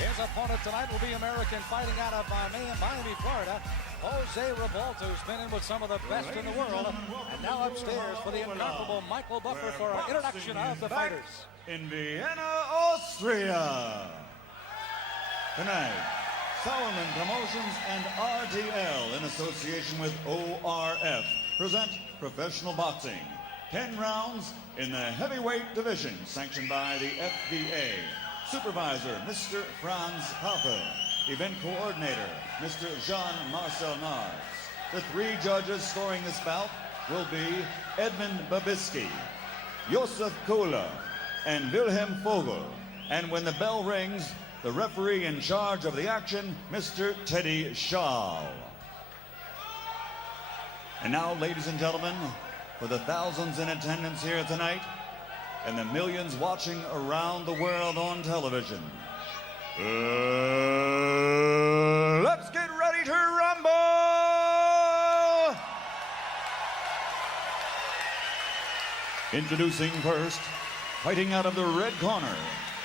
His opponent tonight will be American, fighting out of Miami, Florida. Jose Ribalta, who's been in with some of the best in the world. And now upstairs for the incomparable Michael Buffer for our introduction of the fighters. In Vienna, Austria. Tonight, Sauerman Promotions and RTL, in association with ORF, present professional boxing. 10 rounds in the heavyweight division, sanctioned by the FBA. Supervisor, Mr. Franz Pape. Event coordinator, Mr. Jean-Marcel Nars. The 3 judges scoring this bout will be Edmund Babisky, Josef Kula, and Wilhelm Vogel. And when the bell rings, the referee in charge of the action, Mr. Teddy Schall. And now, ladies and gentlemen, for the thousands in attendance here tonight, and the millions watching around the world on television, let's get ready to rumble! Introducing first, fighting out of the red corner,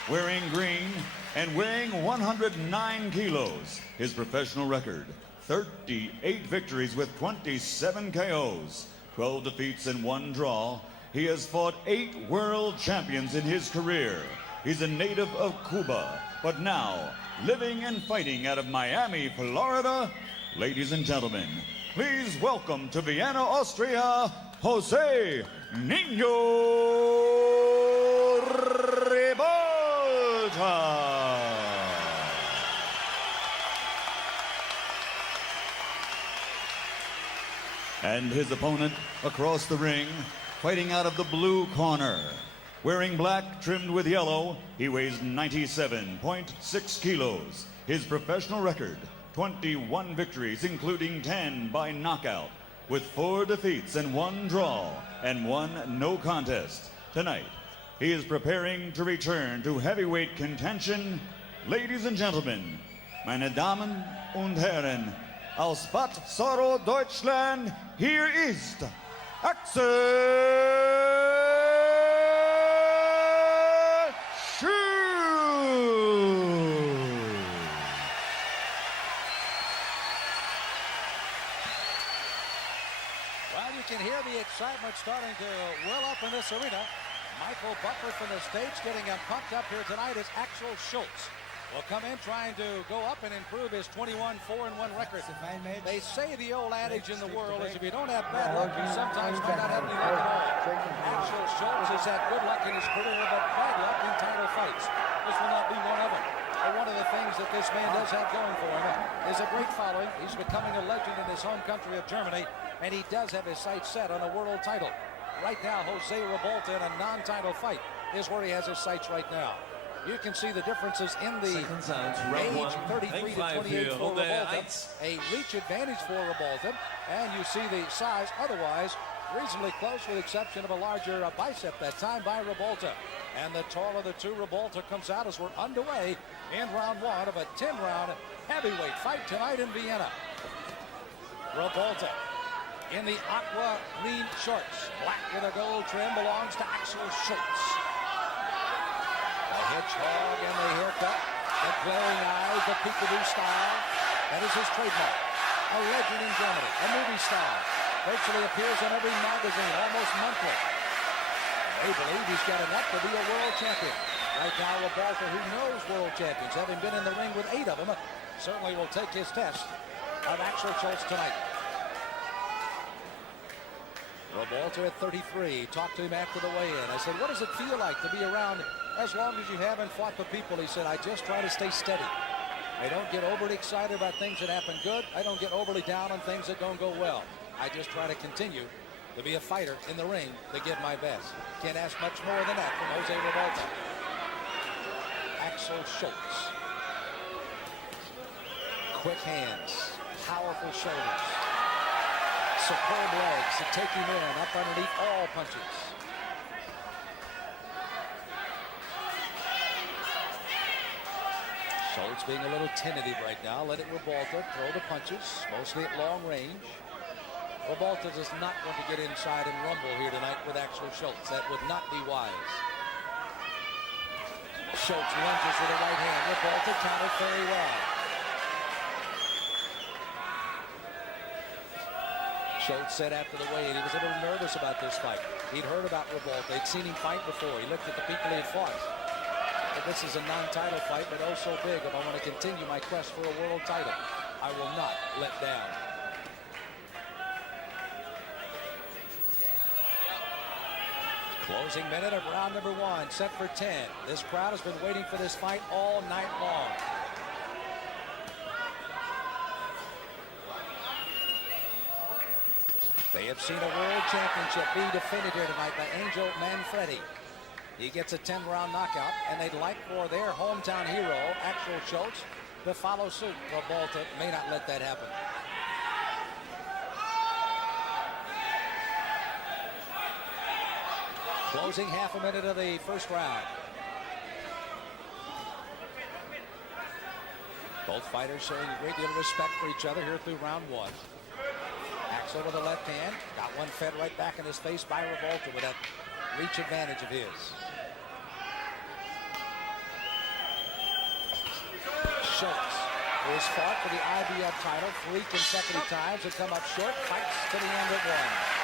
wearing green and weighing 109 kilos. His professional record, 38 victories with 27 KOs, 12 defeats and 1 draw. He has fought 8 world champions in his career. He's a native of Cuba, but now living and fighting out of Miami, Florida. Ladies and gentlemen, please welcome to Vienna, Austria, Jose Niño Ribalta. And his opponent across the ring, fighting out of the blue corner. Wearing black trimmed with yellow, he weighs 97.6 kilos. His professional record, 21 victories, including 10 by knockout, with 4 defeats and 1 draw and 1 no contest. Tonight, he is preparing to return to heavyweight contention. Ladies and gentlemen, meine Damen und Herren, aus Bad Soro, Deutschland, hier ist Axel Schulz. Well, you can hear the excitement starting to well up in this arena. Michael Buffer from the States getting him pumped up here tonight is Axel Schulz. Will come in trying to go up and improve his 21-4-1 record. They say the old adage in the world is if you don't have bad luck, you sometimes might not have any luck at all. Axel Schulz has had good luck in his career, but bad luck in title fights. This will not be one of them. But one of the things that this man does have going for him is a great following. He's becoming a legend in his home country of Germany, and he does have his sights set on a world title. Right now, Jose Ribalta in a non-title fight is where he has his sights right now. You can see the differences in the age, 33 to 28 for Ribalta, a reach advantage for Ribalta, and you see the size otherwise reasonably close with the exception of a larger bicep that time by Ribalta. And the taller of the two, Ribalta, comes out as we're underway in round 1 of a 10-round heavyweight fight tonight in Vienna. Ribalta in the aqua green shorts, black with a gold trim, belongs to Axel Schulz. The hedgehog and the haircut, the glaring eyes, the peekaboo style. That is his trademark. A legend in Germany, a movie star. Virtually appears in every magazine, almost monthly. They believe he's got enough to be a world champion. Right now, Ribalta, who knows world champions, having been in the ring with 8 of them, certainly will take his test of Axel Schulz tonight. Ribalta at 33. Talked to him after the weigh-in. I said, what does it feel like to be around as long as you have and fought for people? He said, I just try to stay steady. I don't get overly excited about things that happen good. I don't get overly down on things that don't go well. I just try to continue to be a fighter in the ring to give my best. Can't ask much more than that from Jose Ribalta. Axel Schulz. Quick hands, powerful shoulders. Superb legs to take him in, up underneath all punches. Schulz being a little tentative right now, letting Ribalta throw the punches, mostly at long range. Ribalta does not want to get inside and rumble here tonight with Axel Schulz. That would not be wise. Schulz lunges with the right hand. Ribalta countered very well. Schulz said after the weigh-in he was a little nervous about this fight. He'd heard about Ribalta. They'd seen him fight before. He looked at the people he had fought. But this is a non-title fight, but oh so big. If I want to continue my quest for a world title, I will not let down. Closing minute of round number 1, set for 10. This crowd has been waiting for this fight all night long. They have seen a world championship be defended here tonight by Angel Manfredi. He gets a 10-round knockout, and they'd like for their hometown hero, Axel Schulz, to follow suit. Ribalta may not let that happen. Closing half a minute of the first round. Both fighters showing a great deal of respect for each other here through round 1. Axel with the left hand. Got one fed right back in his face by Ribalta with that reach advantage of his. Schulz, who has fought for the IBF title 3 consecutive times, had come up short, fights to the end at 1.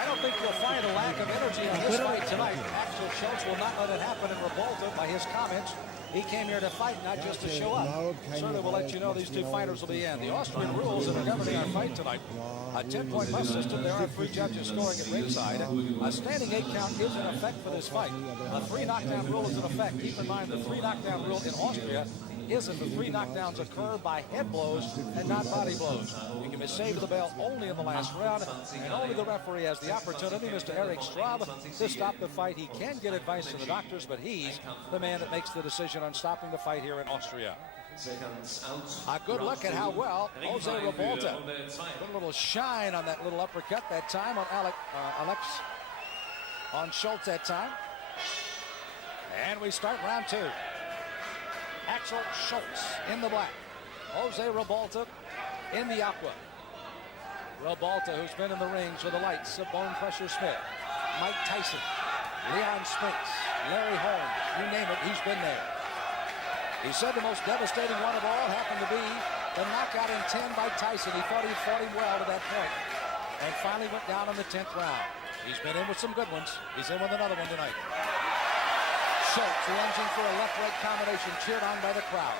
I think you'll find a lack of energy on this fight tonight. Axel Schulz will not let it happen in Ribalta by his comments. He came here to fight, not just to show up. Certainly will let you know these two fighters will be in. The Austrian rules that are governing our fight tonight. A 10-point must system. There are 3 judges scoring at ringside. A standing 8 count is in effect for this fight. A 3 knockdown rule is in effect. Keep in mind the 3 knockdown rule in Austria isn't. The 3 knockdowns occur by head blows and not body blows. You can be saved with the bell only in the last round, and only the referee has the opportunity, Mr. Eric Straub, to stop the fight. He can get advice from the doctors, but he's the man that makes the decision on stopping the fight here in Austria. A good look at how well Jose Ribalta put a little shine on that little uppercut that time on Schulz that time. And we start round 2. Axel Schulz in the black. Jose Ribalta in the aqua. Ribalta, who's been in the rings with the lights of Bone Crusher Smith, Mike Tyson, Leon Spinks, Larry Holmes, you name it, he's been there. He said the most devastating one of all happened to be the knockout in 10 by Tyson. He thought he'd fought him well to that point and finally went down in the 10th round. He's been in with some good ones. He's in with another one tonight. Schulz lunging for a left-right combination, cheered on by the crowd.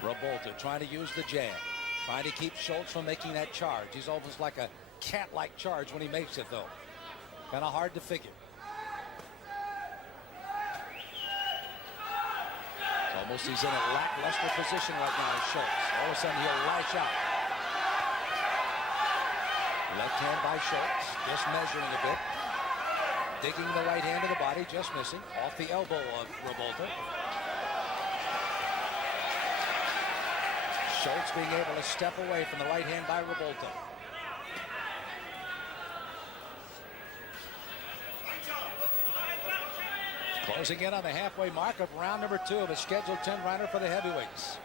Ribalta trying to use the jab, trying to keep Schulz from making that charge. He's almost like a cat-like charge when he makes it, though. Kind of hard to figure. It's almost he's in a lackluster position right now, Schulz. All of a sudden, he'll lash out. Left hand by Schulz, just measuring a bit. Digging the right hand to the body, just missing. Off the elbow of Ribalta. Schulz being able to step away from the right hand by Ribalta. Closing in on the halfway mark of round number 2 of a scheduled 10-rounder for the heavyweights.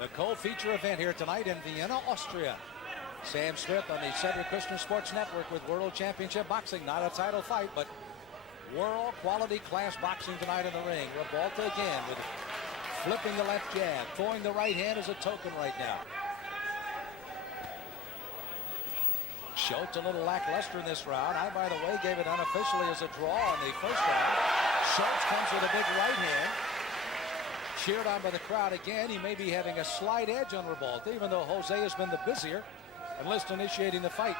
The co-feature event here tonight in Vienna, Austria. Sam Smith on the Cedric Christian Sports Network with World Championship Boxing. Not a title fight, but world quality class boxing tonight in the ring. Ribalta again with flipping the left jab, throwing the right hand as a token right now. Schulz a little lackluster in this round. I, by the way, gave it unofficially as a draw in the first round. Schulz comes with a big right hand. Cheered on by the crowd again. He may be having a slight edge on Ribalta, even though Jose has been the busier and list initiating the fight,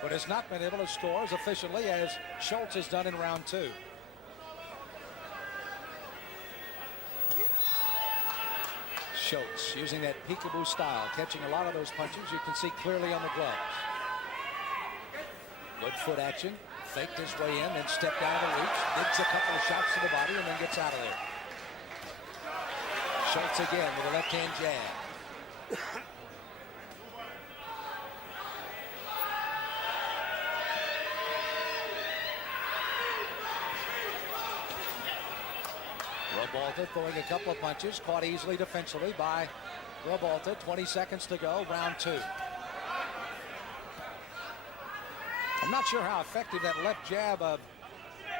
but has not been able to score as efficiently as Schulz has done in round 2. Schulz using that peekaboo style, catching a lot of those punches. You can see clearly on the gloves. Good foot action, faked his way in, then stepped down the reach, digs a couple of shots to the body, and then gets out of there. Schulz again with a left-hand jab. Ribalta throwing a couple of punches, caught easily defensively by Ribalta, 20 seconds to go, round 2. I'm not sure how effective that left jab of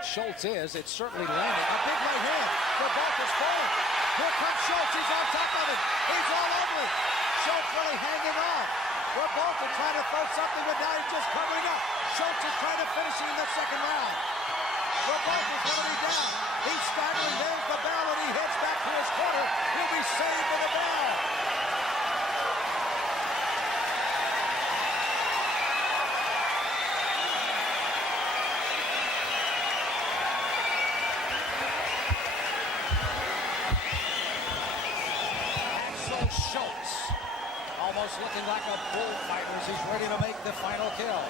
Schulz is. It's certainly landed. A big right hand. Ribalta's forward. Here comes Schulz. He's on top of it. He's all over it. Schulz really hanging on. Ribalta trying to throw something, but now he's just covering up. Schulz is trying to finish in the second round. Ribalta's going to be down. He's staggering. There's the bell, and he heads back to his corner. He'll be saved with a bell. Axel Schulz, almost looking like a bullfighter as he's ready to make the final kill.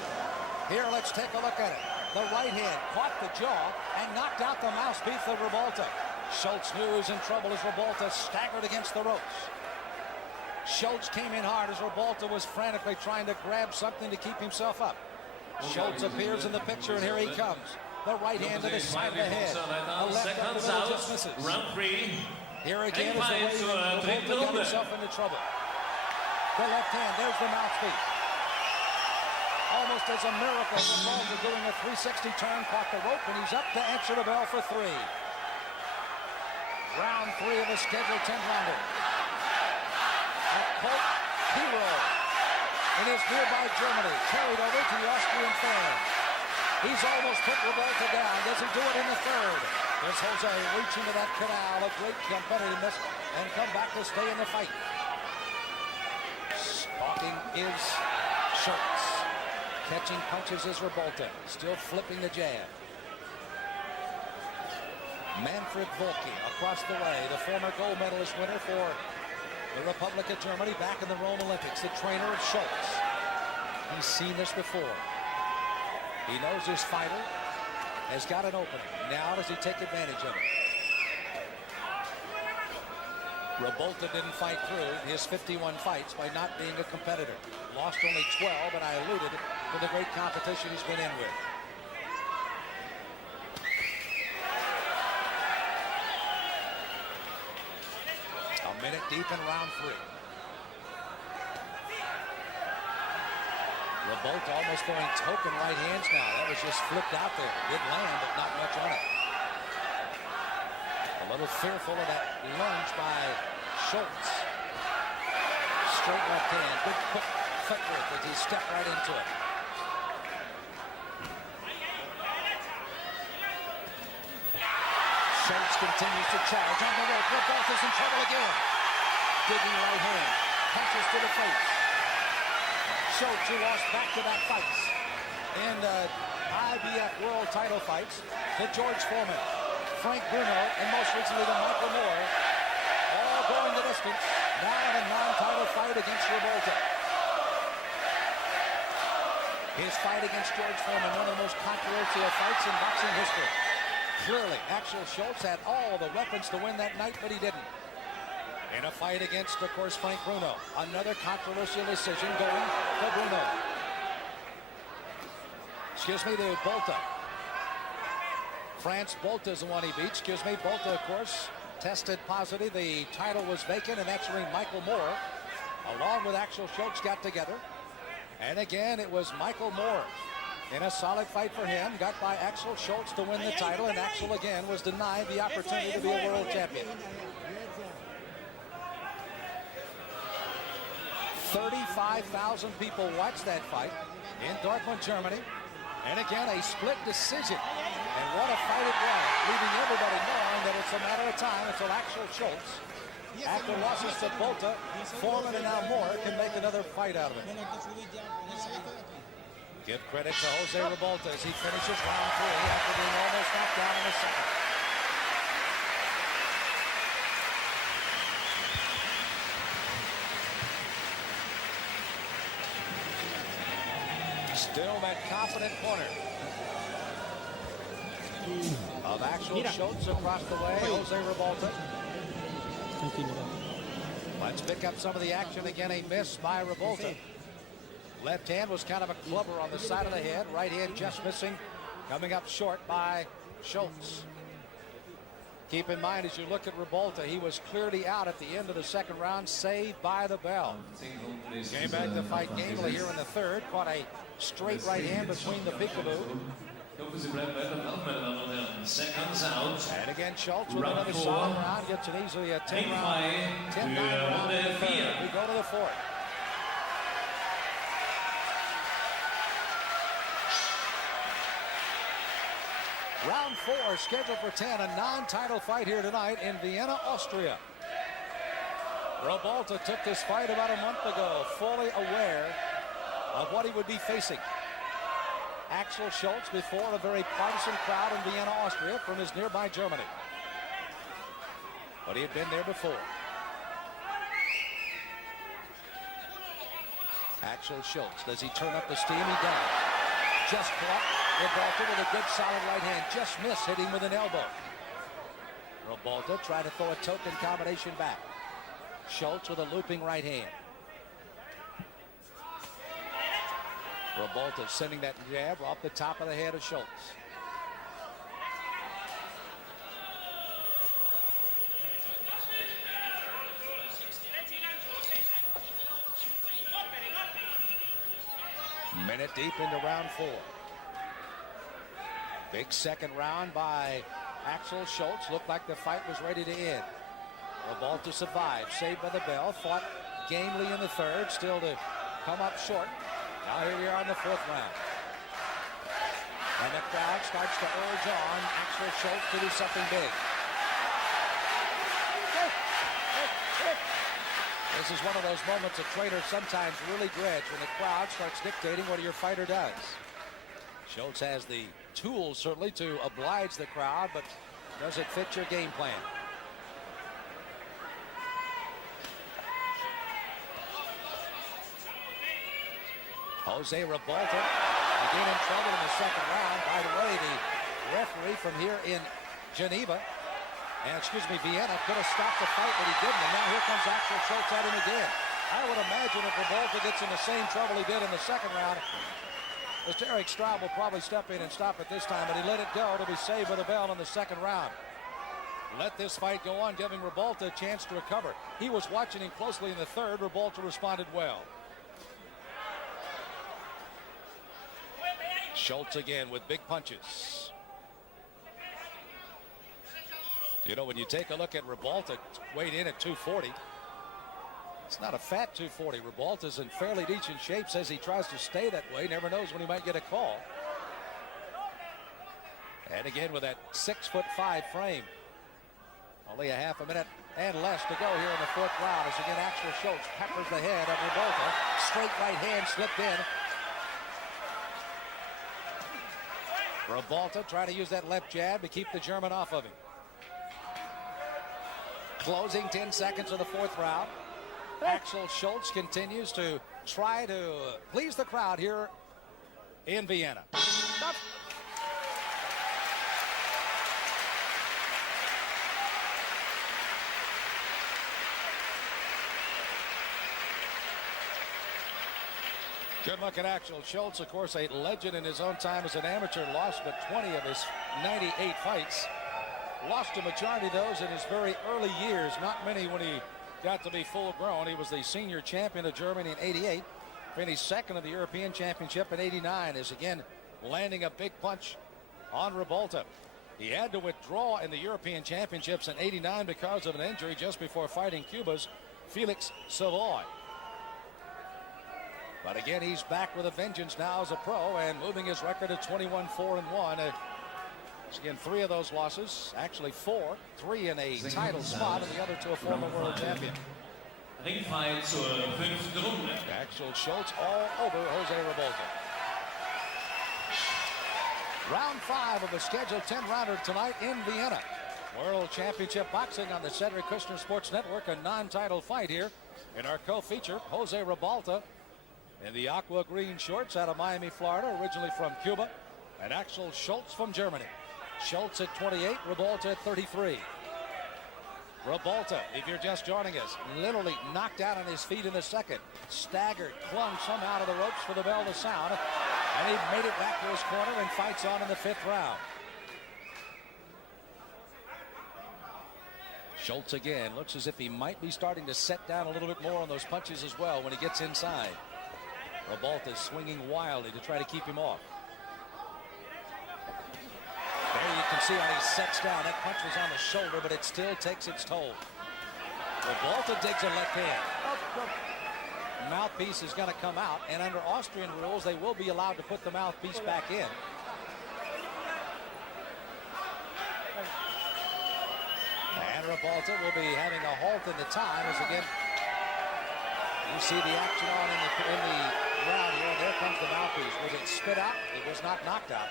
Here, let's take a look at it. The right hand caught the jaw and knocked out the mouthpiece of Ribalta. Schulz knew he was in trouble as Ribalta staggered against the ropes. Schulz came in hard as Ribalta was frantically trying to grab something to keep himself up. Schulz appears in the picture, and here he comes. The right hand to the side of the head. A left up the middle just misses. Round 3. Here again is the way Ribalta got himself into trouble. The left hand, there's the mouthpiece. Almost as a miracle, Ribalta doing a 360 turn, caught the rope, and he's up to answer the bell for 3. Round 3 of the scheduled 10-rounder. A Colt hero in his nearby Germany, carried over to the Austrian fans. He's almost put Ribalta down. Does he do it in the 3rd? Does Jose reach into that canal of great competitiveness and come back to stay in the fight? Stalking is Schulz. Catching punches is Ribalta. Still flipping the jab. Manfred Volke across the way, the former gold medalist winner for the Republic of Germany back in the Rome Olympics, the trainer of Schulz. He's seen this before. He knows his fighter has got an opening. Now does he take advantage of it? Ribalta didn't fight through his 51 fights by not being a competitor. Lost only 12, and I alluded to the great competition he's been in with. A minute deep in round 3. Ribalta almost going token right hands now. That was just flipped out there. Did land, but not much on it. A little fearful of that lunge by Schulz. Straight left hand. Good quick footwork as he stepped right into it. Schulz continues to charge on the rope. Ribalta's in trouble again. Digging right hand. Punches to the face. Schulz, who lost back-to-back fights in IBF World title fights to George Foreman, Frank Bruno, and most recently to Michael Moore, all going the distance, now in a non-title fight against Ribalta. His fight against George Foreman, one of the most controversial fights in boxing history. Clearly, Axel Schulz had all the weapons to win that night, but he didn't. In a fight against, of course, Frank Bruno. Another controversial decision going for Bruno. Excuse me, to Bolta. France Bolta is the one he beat. Excuse me, Bolta, of course, tested positive. The title was vacant, and that's when Michael Moore, along with Axel Schulz, got together. And again, it was Michael Moore in a solid fight for him. Got by Axel Schulz to win the title, and Axel again was denied the opportunity to be a world champion. 35,000 people watched that fight in Dortmund, Germany. And again, a split decision. And what a fight it was, leaving everybody knowing that it's a matter of time until Axel Schulz, after losses to Bolta, Foreman, and now Moore, can make another fight out of it. Give credit to Jose Ribalta as he finishes round 3 after being almost knocked down in the second. Still that confident corner of Axel Schulz across the way, Jose Ribalta. Let's pick up some of the action. Again, a miss by Ribalta. Left hand was kind of a clubber on the side of the head. Right hand just missing. Coming up short by Schulz. Keep in mind, as you look at Ribalta, he was clearly out at the end of the second round, saved by the bell. Came back to fight gamely here in the third. Caught a straight right hand between the peekaboo. And again, Schulz with another solid round. Gets it easily a 10-9 round in the third. We go to the fourth. Round 4 scheduled for 10, a non-title fight here tonight in Vienna, Austria. Ribalta took this fight about a month ago, fully aware of what he would be facing. Axel Schulz before a very partisan crowd in Vienna, Austria from his nearby Germany. But he had been there before. Axel Schulz, does he turn up the steam? He does. Just blocked. Ribalta with a good solid right hand. Just missed, hitting with an elbow. Ribalta tried to throw a token combination back. Schulz with a looping right hand. Ribalta sending that jab off the top of the head of Schulz. Minute deep into round 4. Big second round by Axel Schulz. Looked like the fight was ready to end. Ribalta survived, saved by the bell. Fought gamely in the third, still to come up short. Now here we are in the fourth round. And the crowd starts to urge on Axel Schulz to do something big. This is one of those moments a trainer sometimes really dreads, when the crowd starts dictating what your fighter does. Schulz has the tools certainly to oblige the crowd, but does it fit your game plan? Jose Ribalta again in trouble in the second round. By the way, the referee from here in Geneva, Vienna, could have stopped the fight, but he didn't. And now here comes Axel Schulz at him again. I would imagine if Ribalta gets in the same trouble he did in the second round, Mr. Eric Straub will probably step in and stop it this time, but he let it go to be saved by the bell in the second round. Let this fight go on, giving Ribalta a chance to recover. He was watching him closely in the third. Ribalta responded well. Schulz again with big punches. You know, when you take a look at Ribalta, weighed in at 240. It's not a fat 240. Ribalta's in fairly decent shape, says he tries to stay that way. Never knows when he might get a call. And again with that 6'5" frame. Only a half a minute and less to go here in the fourth round as again Axel Schulz peppers the head of Ribalta. Straight right hand slipped in. Ribalta trying to use that left jab to keep the German off of him. Closing 10 seconds of the fourth round. Axel Schulz continues to try to please the crowd here in Vienna. Good look at Axel Schulz, of course, a legend in his own time as an amateur. Lost but 20 of his 98 fights. Lost a majority of those in his very early years. Not many when he got to be full grown. He was the senior champion of Germany in '88. Finished second of the European Championship in '89. Is again landing a big punch on Ribalta. He had to withdraw in the European Championships in '89 because of an injury just before fighting Cuba's Felix Savoy. But again, he's back with a vengeance now as a pro and moving his record to 21-4-1. Again, 3 of those losses, actually 4, 3 in a title spot, and the other to a former world champion. Axel Schulz all over Jose Ribalta. Round 5 of a scheduled 10-rounder tonight in Vienna. World Championship Boxing on the Cedric Kushner Sports Network. A non-title fight here in our co-feature. Jose Ribalta in the aqua green shorts out of Miami, Florida, originally from Cuba. And Axel Schulz from Germany. Schulz at 28, Ribalta at 33. Ribalta, if you're just joining us, literally knocked out on his feet in the second. Staggered, clung somehow to the ropes for the bell to sound. And he made it back to his corner and fights on in the 5th round. Schulz again looks as if he might be starting to set down a little bit more on those punches as well when he gets inside. Ribalta is swinging wildly to try to keep him off. There you can see how he sets down. That punch was on the shoulder, but it still takes its toll. Ribalta digs a left hand. Mouthpiece is going to come out, and under Austrian rules, they will be allowed to put the mouthpiece back in. And Ribalta will be having a halt in the time as again you see the action on in the round here. There comes the mouthpiece. Was it spit out? It was not knocked out.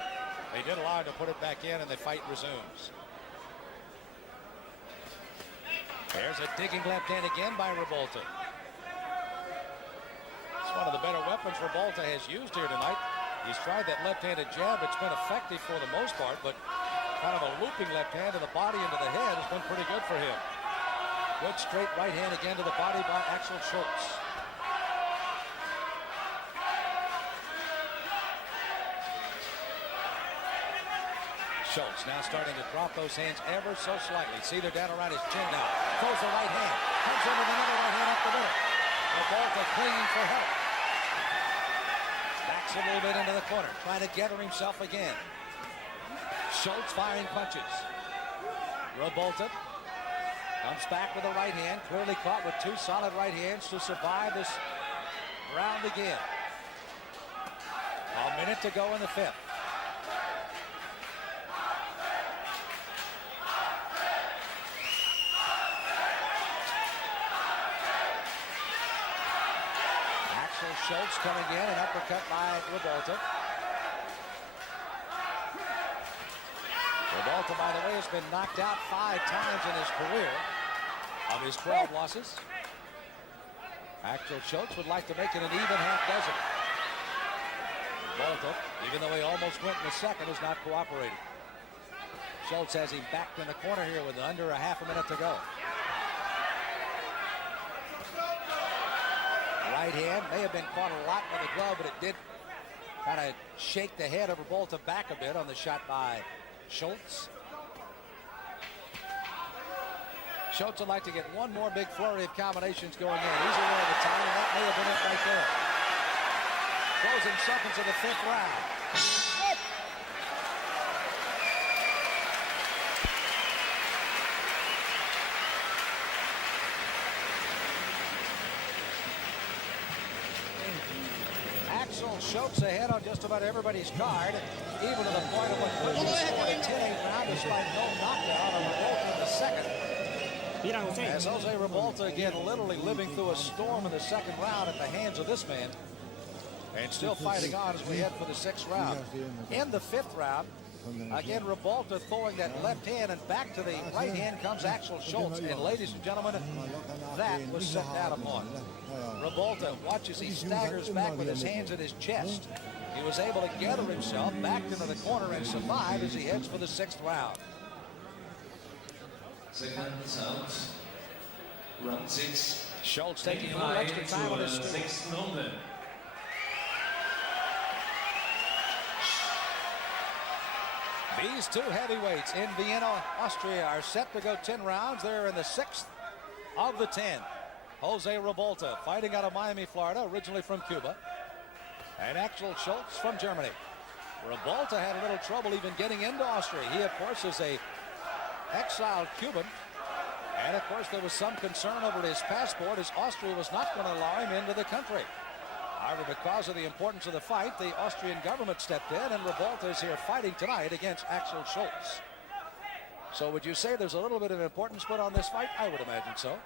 They did allow him to put it back in, and the fight resumes. There's a digging left hand again by Ribalta. It's one of the better weapons Ribalta has used here tonight. He's tried that left-handed jab. It's been effective for the most part, but kind of a looping left hand to the body into the head has been pretty good for him. Good straight right hand again to the body by Axel Schulz. Schulz now starting to drop those hands ever so slightly. See, they're down around his chin now. Throws the right hand. Comes in with another right hand up the middle. Ribalta clinging for help. Backs a little bit into the corner, trying to gather himself again. Schulz firing punches. Ribalta comes back with a right hand, clearly caught with two solid right hands to survive this round again. A minute to go in the fifth. Axel Schulz coming in, an uppercut by Ribalta. Ribalta, by the way, has been knocked out 5 times in his career of his 12 losses. Axel Schulz would like to make it an even half dozen. Ribalta, even though he almost went in the second, is not cooperating. Schulz has him backed in the corner here with under a half a minute to go. Right hand may have been caught a lot with the glove, but it did kind of shake the head of Ribalta back a bit on the shot by Schulz. Schulz would like to get one more big flurry of combinations going in. He's aware of the time, and that may have been it right there. Throws himself into the 5th round. Axel Schulz ahead on just about everybody's card, even to the point of what could be scored a 10-8 round despite no knockout on Ribalta in the second. As Jose Ribalta again literally living through a storm in the second round at the hands of this man, and still fighting on as we head for the 6th round. In the 5th round, again Ribalta throwing that left hand, and back to the right hand comes Axel Schulz. And ladies and gentlemen, that was set down upon. Ribalta, watch as he staggers back with his hands at his chest. He was able to gather himself back into the corner and survive as he heads for the 6th round. Seconds out. Round 6. Schulz taking a little extra time with his streak. These two heavyweights in Vienna, Austria are set to go 10 rounds. They're in the 6th of the 10. Jose Ribalta fighting out of Miami, Florida, originally from Cuba. And Axel Schulz from Germany. Ribalta had a little trouble even getting into Austria. He, of course, is a exiled Cuban. And, of course, there was some concern over his passport as Austria was not going to allow him into the country. However, because of the importance of the fight, the Austrian government stepped in, and Ribalta is here fighting tonight against Axel Schulz. So would you say there's a little bit of importance put on this fight? I would imagine so.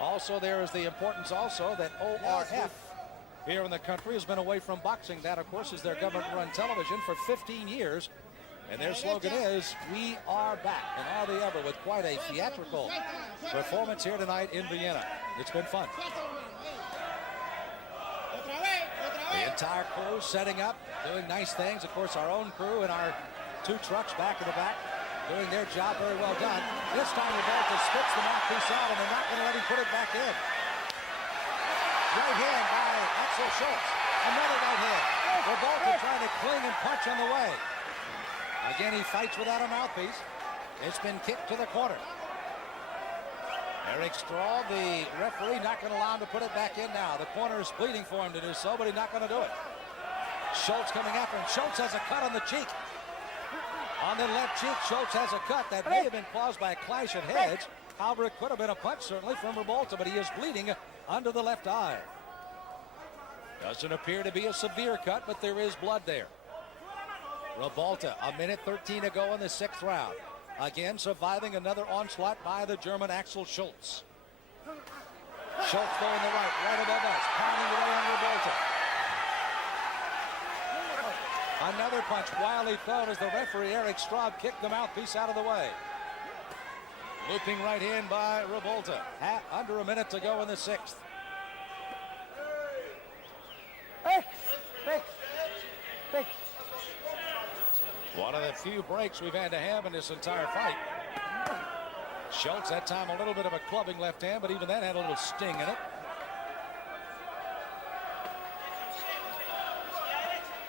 Also, there is the importance also that ORF here in the country has been away from boxing. That, of course, is their government-run television for 15 years. And their slogan is, "We are back." And are they ever, with quite a theatrical performance here tonight in Vienna. It's been fun. The entire crew setting up, doing nice things. Of course, our own crew and our 2 trucks back in the back doing their job very well done. This time Ribalta spits the mouthpiece out, and they're not going to let him put it back in. Right hand by Axel Schulz. Another right hand. Ribalta trying to cling and punch on the way. Again, he fights without a mouthpiece. It's been kicked to the corner. Eric Straub, the referee, not going to allow him to put it back in now. The corner is pleading for him to do so, but he's not going to do it. Schulz coming after him. Schulz has a cut on the cheek. On the left cheek, Schulz has a cut that may have been caused by a clash of heads. However, it could have been a punch, certainly, from Ribalta, but he is bleeding under the left eye. Doesn't appear to be a severe cut, but there is blood there. Ribalta, 1:13 to go in the 6th round. Again, surviving another onslaught by the German Axel Schulz. Schulz going the right above us, pounding away on Ribalta. Another punch, wildly thrown as the referee, Eric Straub, kicked the mouthpiece out of the way. Looping right in by Ribalta. Under a minute to go in the 6th. One of the few breaks we've had to have in this entire fight. Schulz, that time a little bit of a clubbing left hand, but even that had a little sting in it.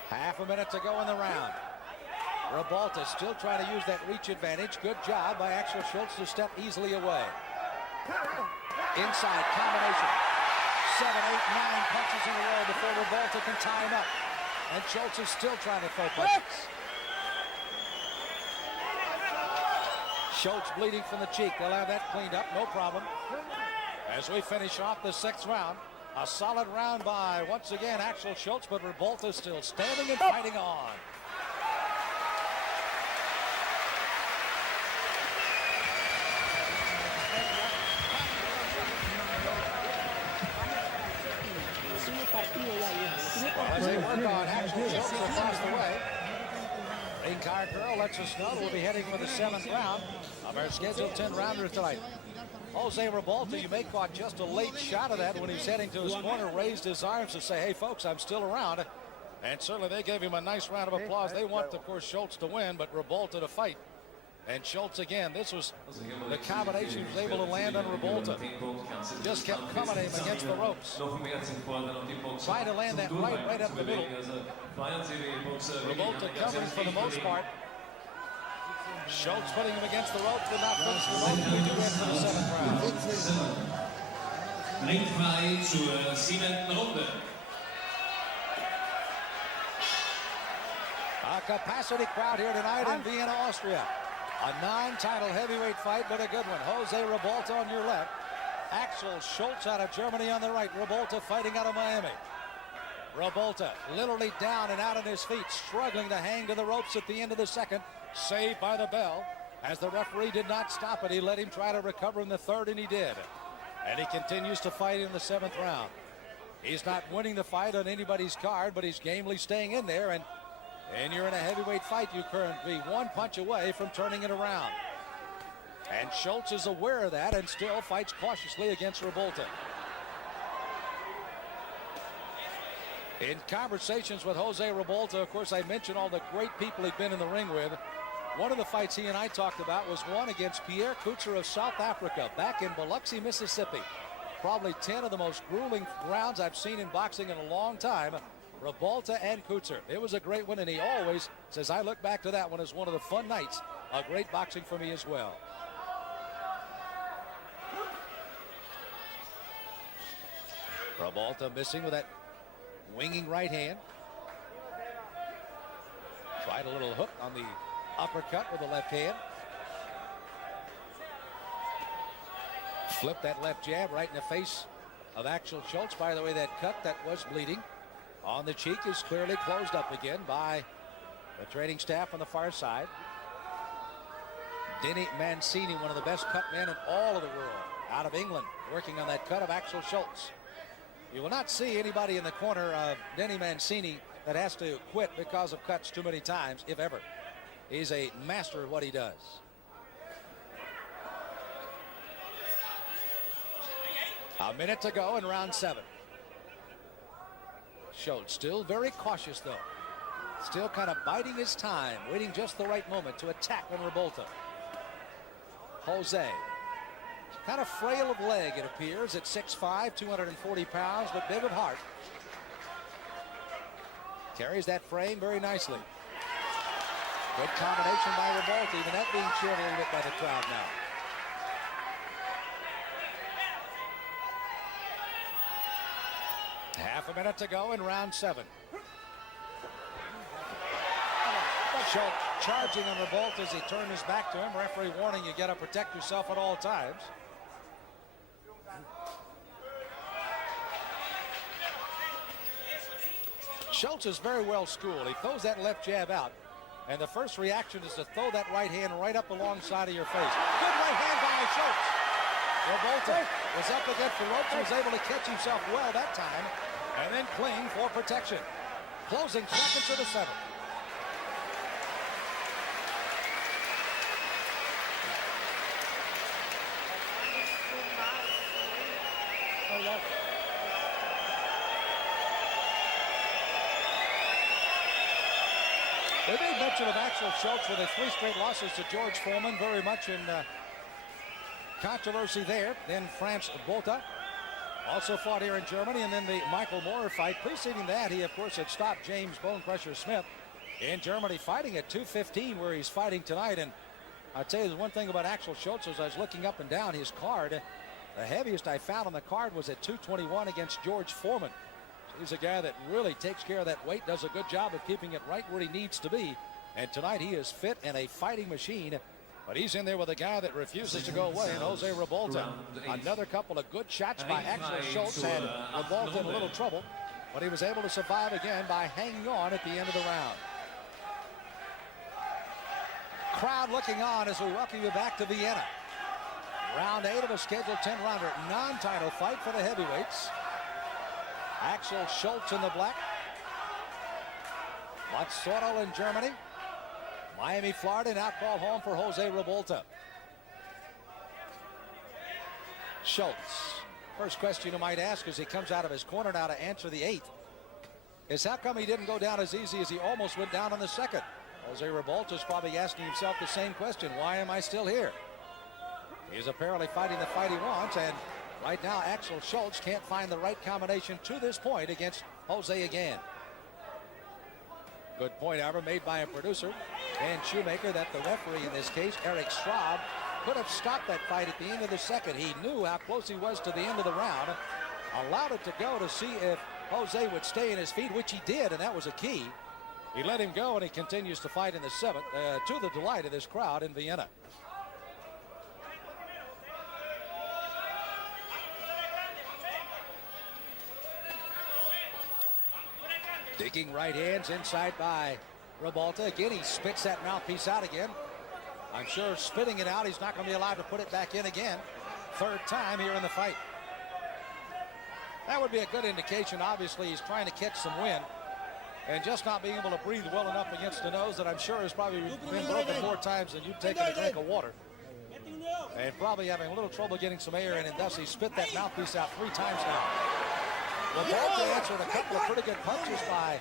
Half a minute to go in the round. Ribalta still trying to use that reach advantage. Good job by Axel Schulz to step easily away. Inside combination. 7, 8, 9 punches in a row before Ribalta can tie him up. And Schulz is still trying to throw punches. Schulz bleeding from the cheek. They'll have that cleaned up, no problem. As we finish off the 6th round, a solid round by, once again, Axel Schulz, but Ribalta still standing and fighting on. As they work on Axel Schulz across the way, Ring Card Girl lets us know we'll be heading for the 7th round of our scheduled 10-rounder tonight. Jose Ribalta, you may caught just a late shot of that when he's heading to his corner, raised his arms to say, hey, folks, I'm still around. And certainly they gave him a nice round of applause. They want, of course, Schulz to win, but Ribalta to fight. And Schulz, again, this was the combination he was able to land on Ribalta. Just kept coming at him against the ropes. Trying to land that right up the middle. Ribalta covering for the most part. Schulz putting him against the ropes, but not finish the rope. We do win for the 7th round. Ringfrei zur 7. Runde. A capacity crowd here tonight in Vienna, Austria. A non-title heavyweight fight, but a good one. Jose Ribalta on your left. Axel Schulz out of Germany on the right. Ribalta fighting out of Miami. Ribalta literally down and out on his feet, struggling to hang to the ropes at the end of the 2nd. Saved by the bell. As the referee did not stop it, he let him try to recover in the 3rd, and he did. And he continues to fight in the 7th round. He's not winning the fight on anybody's card, but he's gamely staying in there, and you're in a heavyweight fight. You currently one punch away from turning it around. And Schulz is aware of that and still fights cautiously against Ribalta. In conversations with Jose Ribalta, of course, I mentioned all the great people he'd been in the ring with. One of the fights he and I talked about was one against Pierre Coutzer of South Africa back in Biloxi, Mississippi. Probably 10 of the most grueling rounds I've seen in boxing in a long time. Ribalta and Coutzer. It was a great one, and he always says, I look back to that one as one of the fun nights of great boxing for me as well. Ribalta missing with that winging right hand. Tried a little hook on the uppercut with the left hand. Flipped that left jab right in the face of Axel Schulz. By the way, that cut that was bleeding on the cheek is clearly closed up again by the training staff on the far side. Denny Mancini, one of the best cut men in all of the world, out of England, working on that cut of Axel Schulz. You will not see anybody in the corner of Denny Mancini that has to quit because of cuts too many times, if ever. He's a master of what he does. A minute to go in round 7. Schulz still very cautious, though. Still kind of biding his time, waiting just the right moment to attack on Ribalta. Jose, kind of frail of leg, it appears, at 6'5", 240 pounds, but big of heart. Carries that frame very nicely. Good combination by Ribalta, even that being cheered a little bit by the crowd now. Half a minute to go in round 7. Schulz charging on Ribalta as he turned his back to him. Referee warning you got to protect yourself at all times. Schulz is very well schooled. He throws that left jab out, and the first reaction is to throw that right hand right up alongside of your face. Good right hand by Schulz. Ribalta was up against the ropes, was able to catch himself well that time, and then cling for protection. Closing seconds of the 7th. They made mention of Axel Schulz with his 3 straight losses to George Foreman, very much in controversy there. Then Franz Ribalta also fought here in Germany, and then the Michael Moorer fight. Preceding that, he of course had stopped James Bone Crusher Smith in Germany, fighting at 215 where he's fighting tonight. And I'll tell you, there's one thing about Axel Schulz. As I was looking up and down his card, the heaviest I found on the card was at 221 against George Foreman. He's a guy that really takes care of that weight, does a good job of keeping it right where he needs to be. And tonight he is fit and a fighting machine. But he's in there with a guy that refuses to go away, and Jose Ribalta. Another couple of good shots by Axel Schulz had Ribalta in a little trouble, but he was able to survive again by hanging on at the end of the round. Crowd looking on as we welcome you back to Vienna. Round 8 of a scheduled 10-rounder non-title fight for the heavyweights. Axel Schulz in the black. Mozzarella in Germany. Miami, Florida, now called home for Jose Ribalta. Schulz. First question you might ask as he comes out of his corner now to answer the 8th is how come he didn't go down as easy as he almost went down on the 2nd? Jose Ribalta is probably asking himself the same question. Why am I still here? He's apparently fighting the fight he wants, and right now Axel Schulz can't find the right combination to this point against Jose again. Good point, however, made by a producer and Shoemaker that the referee in this case, Eric Schraub, could have stopped that fight at the end of the 2nd. He knew how close he was to the end of the round, allowed it to go to see if Jose would stay in his feet, which he did, and that was a key. He let him go, and he continues to fight in the 7th, to the delight of this crowd in Vienna. Digging right hands inside by Ribalta. Again, he spits that mouthpiece out again. I'm sure spitting it out, he's not going to be allowed to put it back in again. 3rd time here in the fight. That would be a good indication. Obviously, he's trying to catch some wind and just not being able to breathe well enough against the nose that I'm sure has probably been broken more times than you've taken a drink of water. And probably having a little trouble getting some air in, and thus he spit that mouthpiece out 3 times now. Ribalta answered a couple of pretty good punches by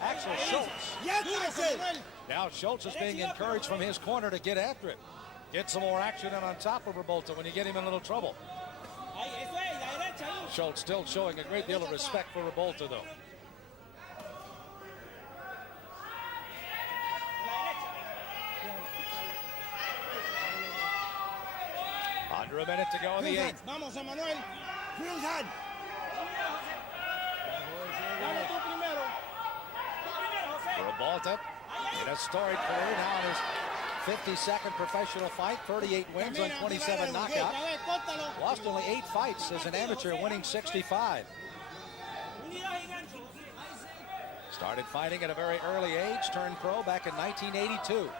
Axel Schulz. Now Schulz is being encouraged from his corner to get after it. Get some more action in on top of Ribalta when you get him in a little trouble. Schulz still showing a great deal of respect for Ribalta, though. Under a minute to go in the 8th. Vamos, Emanuel. Ribalta in a storied career now in his 52nd professional fight, 38 wins on 27 knockouts. Lost only 8 fights as an amateur, winning 65. Started fighting at a very early age, turned pro back in 1982.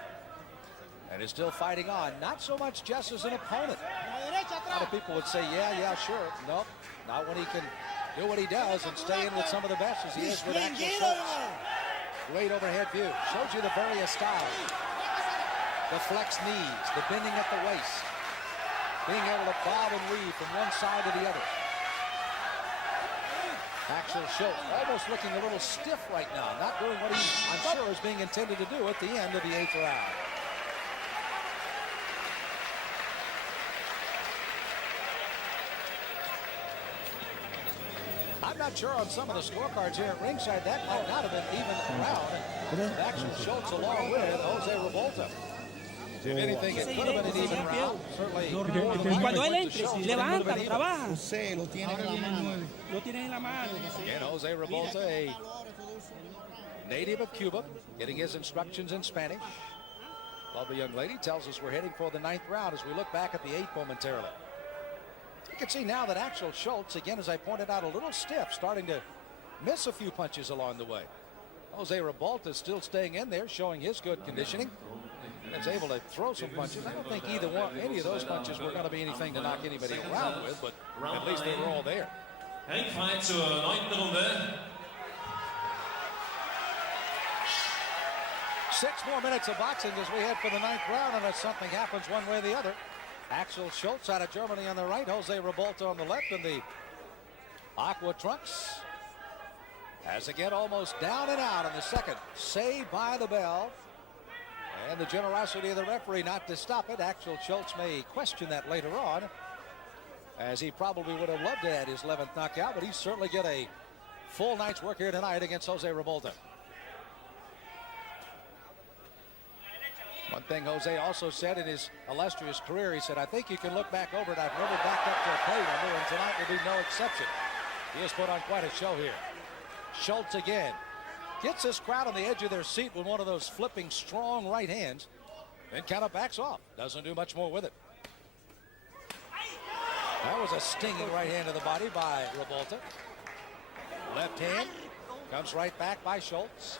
And is still fighting on, not so much just as an opponent. A lot of people would say, yeah, sure. Nope, not when he can do what he does and stay in with some of the best as he is with Axel Schulz. Great overhead view. Shows you the various styles. The flex knees, the bending at the waist. Being able to bob and weave from one side to the other. Axel Schulz almost looking a little stiff right now. Not doing what he, I'm sure, is being intended to do at the end of the 8th round. I'm not sure on some of the scorecards here at ringside that might not have been even round. With Axel Schulz along with Jose Ribalta. If anything, it could have been an even round. Certainly. Cuando él entre, levanta, lo trabaja. Lo tiene en la mano. Again, Jose Ribalta, a native of Cuba, getting his instructions in Spanish. Lovely young lady tells us we're heading for the 9th round as we look back at the 8th momentarily. You can see now that Axel Schulz, again, as I pointed out, a little stiff, starting to miss a few punches along the way. Jose Ribalta still staying in there, showing his good conditioning. Is able to throw some punches. I don't think any of those punches were going to be anything to knock anybody around with, but at least they were all there. Henk frei zur 9. Runde. 6 more minutes of boxing as we head for the 9th round, unless something happens one way or the other. Axel Schulz out of Germany on the right, Jose Ribalta on the left in the aqua trunks. As again, almost down and out in the second. Saved by the bell. And the generosity of the referee not to stop it. Axel Schulz may question that later on, as he probably would have loved to add his 11th knockout, but he certainly get a full night's work here tonight against Jose Ribalta. One thing Jose also said in his illustrious career, he said, I think you can look back over it. I've never backed up to a pay number, and tonight will be no exception. He has put on quite a show here. Schulz again. Gets this crowd on the edge of their seat with one of those flipping strong right hands, then kind of backs off. Doesn't do much more with it. That was a stinging right hand to the body by Ribalta. Left hand comes right back by Schulz.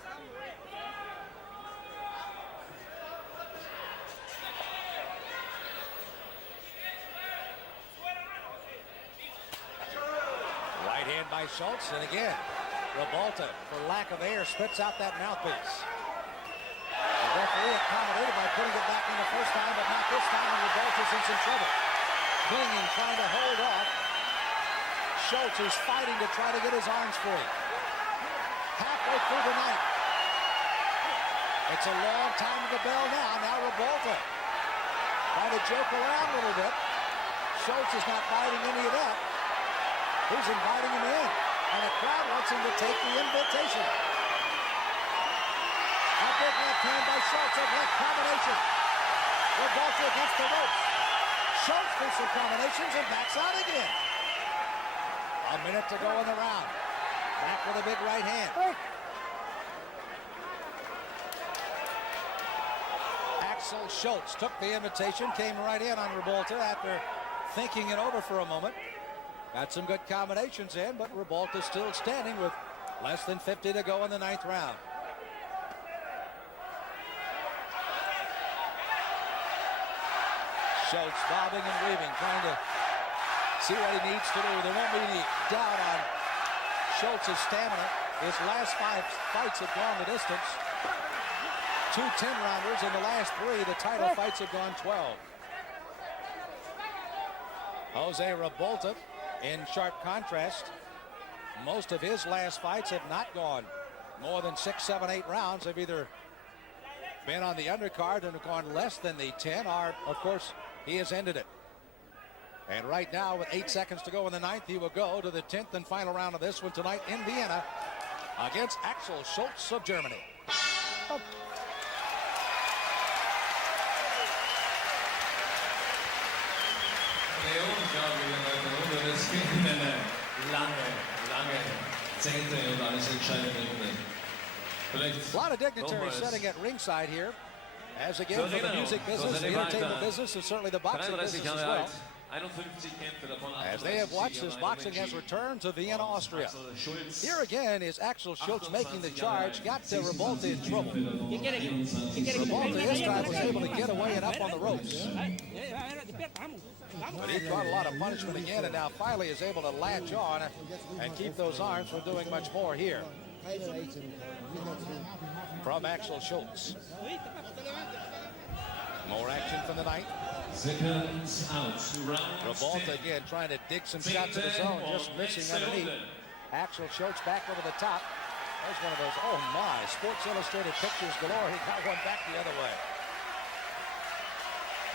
Right hand by Schulz, and again, Ribalta, for lack of air, spits out that mouthpiece. The referee accommodated by putting it back in the first time, but not this time, and Ribalta's in some trouble. Clinging, trying to hold off. Schulz, who's fighting to try to get his arms free. Halfway through the night. It's a long time to the bell now. Now Ribalta trying to joke around a little bit. Schulz is not biting any of that. Who's inviting him in? And the crowd wants him to take the invitation. A big left hand by Schulz, a left combination. Ribalta against the ropes. Schulz through some combinations and backs out again. A minute to go in the round. Back with a big right hand. Axel Schulz took the invitation, came right in on Ribalta after thinking it over for a moment. Got some good combinations in, but Ribalta still standing with less than 50 to go in the 9th round. Schulz bobbing and weaving, trying to see what he needs to do. There won't be any doubt on Schulz's stamina. His last 5 fights have gone the distance. 2 10-rounders in the last 3. The title fights have gone 12. Jose Ribalta, in sharp contrast, most of his last fights have not gone more than 6, 7, 8 rounds. They've either been on the undercard and have gone less than the 10, or, of course, he has ended it. And right now, with 8 seconds to go in the 9th, he will go to the 10th and final round of this one tonight in Vienna against Axel Schulz of Germany. A lot of dignitaries sitting at ringside here, as again for the music business, the entertainment business, and certainly the boxing business as well. As they have watched as boxing has returned to Vienna, Austria. Here again is Axel Schulz making the charge, got Ribalta in trouble. Ribalta this time was able to get away and up on the ropes. But he caught a lot of punishment again, and now finally is able to latch on and keep those arms from doing much more here. From Axel Schulz. More action from the night. Seconds out. Ribalta again trying to dig some shots in his own, just missing underneath. Axel Schulz back over the top. There's one of those, oh my, Sports Illustrated pictures galore. He got one back the other way.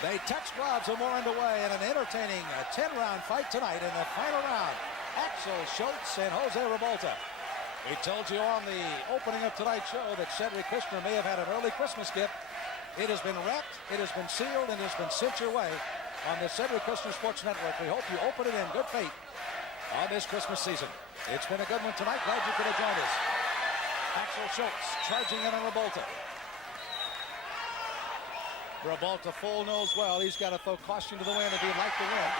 They touch gloves and more underway in an entertaining 10-round fight tonight in the final round. Axel Schulz and Jose Ribalta. We told you on the opening of tonight's show that Cedric Kushner may have had an early Christmas gift. It has been wrapped, it has been sealed, and it has been sent your way on the Cedric Kushner Sports Network. We hope you open it in good faith on this Christmas season. It's been a good one tonight. Glad you could have joined us. Axel Schulz charging in on Ribalta. Ribalta full knows well he's got to throw caution to the wind if he'd like to win.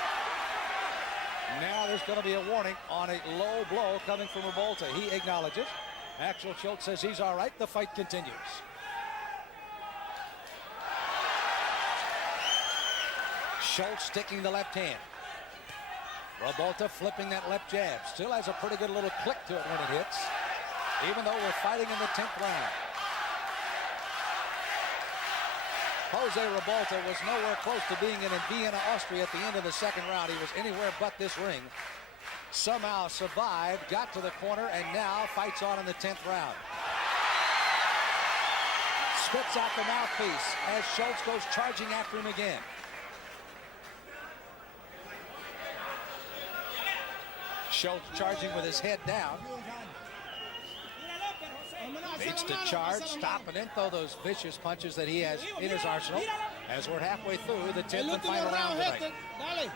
Now there's going to be a warning on a low blow coming from Ribalta. He acknowledges. Axel Schulz says he's all right. The fight continues. Schulz sticking the left hand. Ribalta flipping that left jab. Still has a pretty good little click to it when it hits, even though we're fighting in the 10th round. Jose Ribalta was nowhere close to being in Vienna, Austria at the end of the second round. He was anywhere but this ring. Somehow survived, got to the corner, and now fights on in the 10th round. Spits out the mouthpiece as Schulz goes charging after him again. Schulz charging with his head down. Needs to charge, stop, and then throw those vicious punches that he has in his arsenal as we're halfway through the 10th and final round tonight.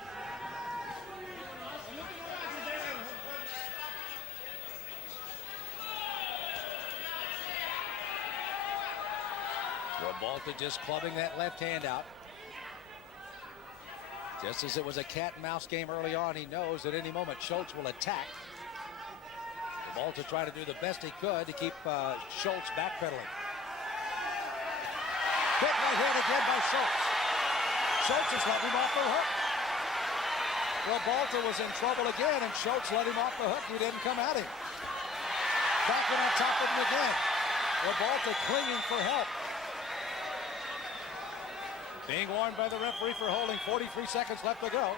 Ribalta just clubbing that left hand out. Just as it was a cat and mouse game early on, he knows at any moment Schulz will attack. Ribalta tried to do the best he could to keep Schulz backpedaling. Big right hand again by Schulz. Schulz has let him off the hook. Ribalta was in trouble again, and Schulz let him off the hook. He didn't come at him. Backing on top of him again. Ribalta clinging for help. Being warned by the referee for holding. 43 seconds left to go.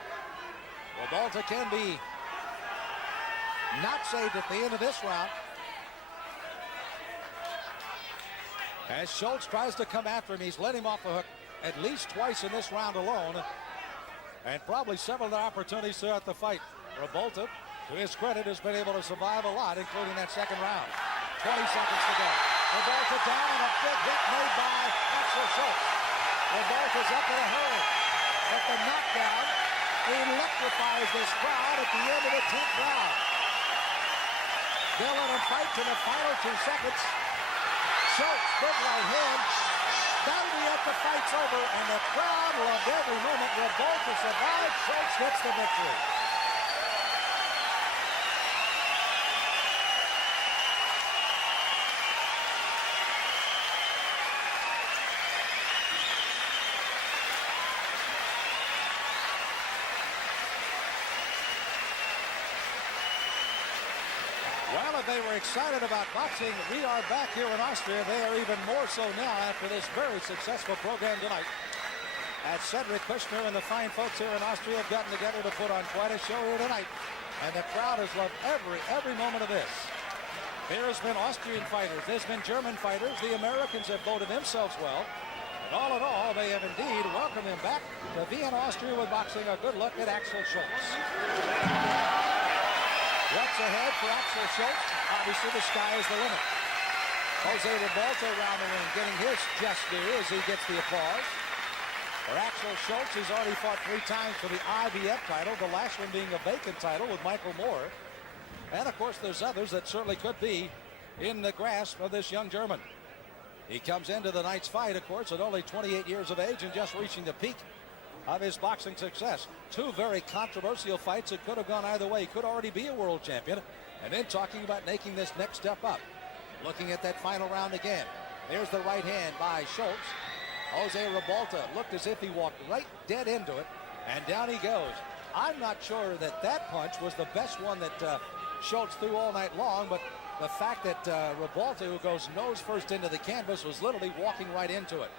Ribalta can be not saved at the end of this round. As Schulz tries to come after him, he's let him off the hook at least twice in this round alone, and probably several other opportunities throughout the fight. Ribalta, to his credit, has been able to survive a lot, including that second round. 20 seconds to go. Ribalta down, and a big hit made by Axel Schulz. Ribalta's up in a hurry, but the knockdown electrifies this crowd at the end of the 10th round. They'll let him fight to the final 2 seconds. Schulz, big right hand. That'll be it, the fight's over, and the crowd loved every moment. Ribalta survived. Schulz gets the victory. Well, if they were excited about boxing, we are back here in Austria. They are even more so now after this very successful program tonight. As Cedric Kushner and the fine folks here in Austria have gotten together to put on quite a show here tonight. And the crowd has loved every moment of this. There has been Austrian fighters. There's been German fighters. The Americans have voted themselves well. And all in all, they have indeed welcomed him back to Vienna, Austria with boxing. A good look at Axel Schulz. What's ahead for Axel Schulz? Obviously, the sky is the limit. Jose Ribalta around the ring getting his just due as he gets the applause. For Axel Schulz, he's already fought 3 times for the IBF title, the last one being a vacant title with Michael Moore. And, of course, there's others that certainly could be in the grasp of this young German. He comes into the night's fight, of course, at only 28 years of age and just reaching the peak of his boxing success. 2 very controversial fights that could have gone either way. He could already be a world champion. And then talking about making this next step up. Looking at that final round again. There's the right hand by Schulz. Jose Ribalta looked as if he walked right dead into it. And down he goes. I'm not sure that that punch was the best one that Schulz threw all night long, but the fact that Ribalta, who goes nose first into the canvas, was literally walking right into it.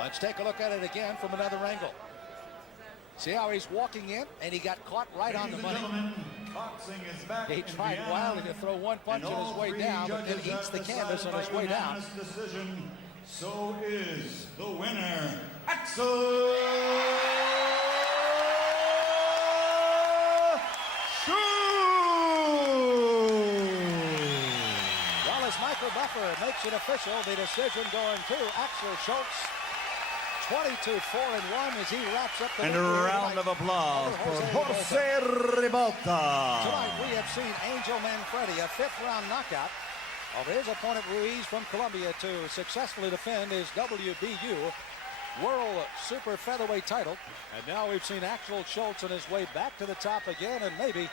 Let's take a look at it again from another angle. See how he's walking in, and he got caught right on the money. He tried wildly to throw one punch on his way down, but then eats the canvas on his way down. Decision. So is the winner, Axel makes it official. The decision going to Axel Schulz. 22-4-1 as he wraps up the And a round of applause for Jose Ribalta. Tonight we have seen Angel Manfredi, a fifth-round knockout of his opponent Ruiz from Colombia to successfully defend his WBU World Super Featherweight title. And now we've seen Axel Schulz on his way back to the top again, and maybe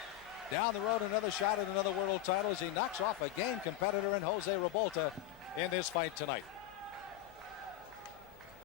down the road another shot at another world title as he knocks off a game competitor in Jose Ribalta in this fight tonight.